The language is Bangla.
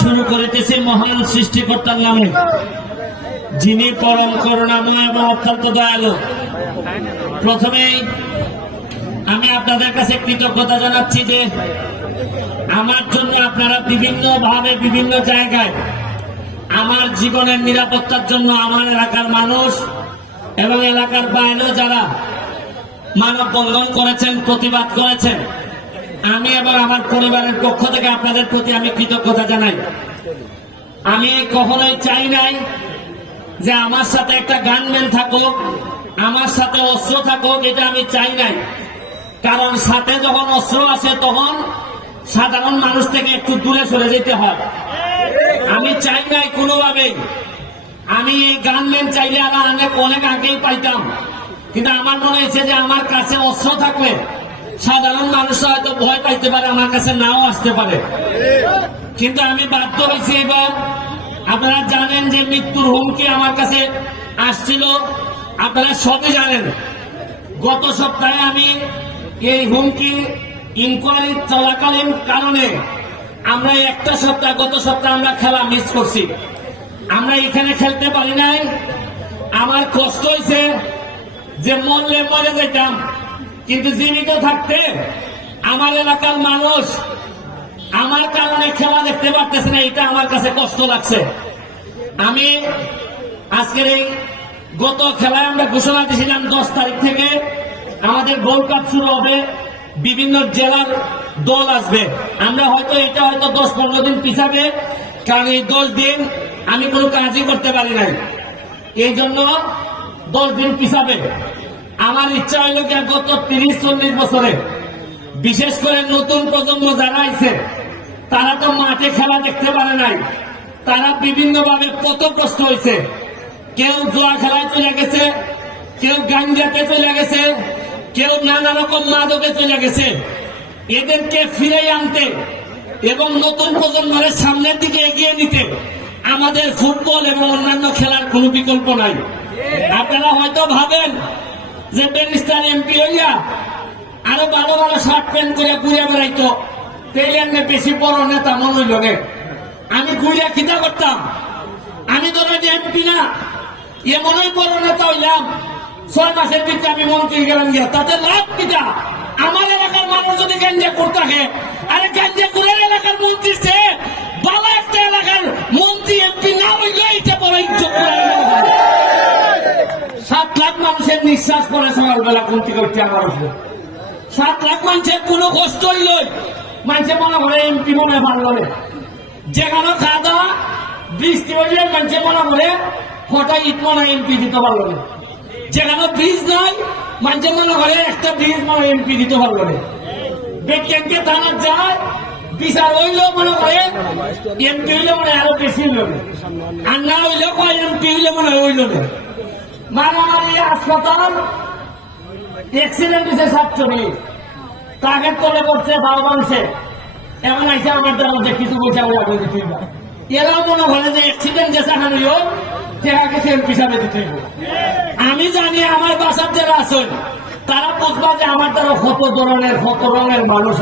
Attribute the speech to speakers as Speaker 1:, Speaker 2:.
Speaker 1: শুরু করিতেছি মহান সৃষ্টিকর্তার নামে, যিনি পরম করুণাময় এবং অত্যন্ত দয়ালু। প্রথমেই আমি আপনাদের কাছে কৃতজ্ঞতা জানাচ্ছি যে, আমার জন্য আপনারা বিভিন্ন ভাবে বিভিন্ন জায়গায় আমার জীবনের নিরাপত্তার জন্য আমার এলাকার মানুষ এবং এলাকার বাইরেও যারা মানববন্ধন করেছেন, প্রতিবাদ করেছেন আমি এবং আমার পরিবারের পক্ষ থেকে আপনাদের প্রতি আমি কৃতজ্ঞতা জানাই। আমি কখনোই চাই নাই যে আমার সাথে একটা গানম্যান থাকুক, আমার সাথে অস্ত্র থাকুক, এটা আমি চাই নাই। কারণ সাথে যখন অস্ত্র আছে, তখন সাধারণ মানুষ থেকে একটু দূরে সরে যেতে হয়। আমি চাই নাই কোনোভাবেই আমি এই গানম্যান চাইলে আমার অনেক অনেক আগেই পাইতাম। কিন্তু আমার মনে হয়েছে যে আমার কাছে অস্ত্র থাকলে সাধারণ মানুষ হয়তো ভয় পাইতে পারে, আমার কাছে নাও আসতে পারে। কিন্তু আমি বাধ্য হয়েছি এবার আপনারা জানেন যে মৃত্যুর হুমকি আমার কাছে আসছিল। আপনারা সবই জানেন, গত সপ্তাহে আমি এই হুমকি ইনকোয়ারি চলাকালীন কারণে আমরা একটা সপ্তাহ, গত সপ্তাহে আমরা খেলা মিস করছি। আমরা এখানে খেলতে পারি নাই। আমার কষ্ট হয়েছে যে মরলে মরে যেতাম। কিন্তু জীবিত থাকতে আমার এলাকার মানুষ আমার কারণে খেলা দেখতে পারতেছে না, এটা আমার কাছে কষ্ট লাগছে। আমি আজকের এই গত খেলায় আমরা ঘোষণা দিয়েছিলাম, দশ তারিখ থেকে আমাদের গোল্ড কাপ শুরু হবে, বিভিন্ন জেলার দল আসবে। আমরা হয়তো এটা হয়তো দশ পনেরো দিন পিছাবে, কারণ এই দশ দিন আমি কোনো কাজই করতে পারি নাই। এই জন্য দশ দিন পিছাবে। আমার ইচ্ছা হইল কি গত তিরিশ, চল্লিশ বছরে, বিশেষ করে নতুন প্রজন্ম যারা আইছে, তারা তো মাঠে খেলা দেখতে পারে নাই। তারা বিভিন্ন ভাবে কত কষ্ট হয়েছে কেউ জোয়া খেলায় চলে গেছে, কেউ গাঞ্জাতে চলে গেছে, কেউ নানা রকম মাদকে চলে গেছে। এদেরকে ফিরে আনতে এবং নতুন প্রজন্মের সামনের দিকে এগিয়ে নিতে আমাদের ফুটবল এবং অন্যান্য খেলার কোনো বিকল্প নাই। আপনারা হয়তো ভাবেন যে বেনিস্তান এমপি হইয়া আরও ভালো ভালো শার্ট প্যান্ট করে ঘুরে বেড়াইতো। তেলে বেশি বড় নেতা মনে হইল আমি ঘুরে খিদা করতাম। আমি তো এমপি না। এ মনে হয় বড় নেতা হইলাম। ছয় মাসের ভিতরে আমি মন্ত্রী গেলাম গিয়া। তাতে লাভ কিটা আমার এলাকার মানুষ যদি গ্যাঞ্জা করতে আরে গ্যাঞ্জা করে এলাকার মন্ত্রী মানুষের নিঃশ্বাস পড়ে সকালবেলা কোনটি করছে আমার সাত লাখ মানুষের কোনো কষ্ট হইল। মানুষে মনে করে, এমপি মনে ভালো করে যেখানে খাওয়া বৃষ্টি হইলে মানুষে মনে করে হঠাৎ ইট মনে এমপি দিতে পারল না। যেখানে ব্রিজ নাই, মানুষে মনে করে, একটা ব্রিজ মনে এমপি দিতে পারল না। থানা যায়, বিচার হইলেও মনে করে, এমপি হইলে মনে আরও বেশি হইল না। আর না হইলেও কয়, এমপি হইলে মনে হইল না। মারামারি, হাসপাতাল অ্যাক্সিডেন্ট হয়েছে সাতচল্লি তাকে তলে করছে ভাও মানছে এমন আইসে আমার দ্বারা কিছু পয়সা ওরা করে দিতে এরাও মনে করে যে এক্সিডেন্ট যে সাহানো হোক সেটাকে সেম হিসাবে দিতে আমি জানি আমার বাসার যারা আছেন, তারা বুঝবা যে আমার দ্বারা কত ধরনের, কত রঙের মানুষ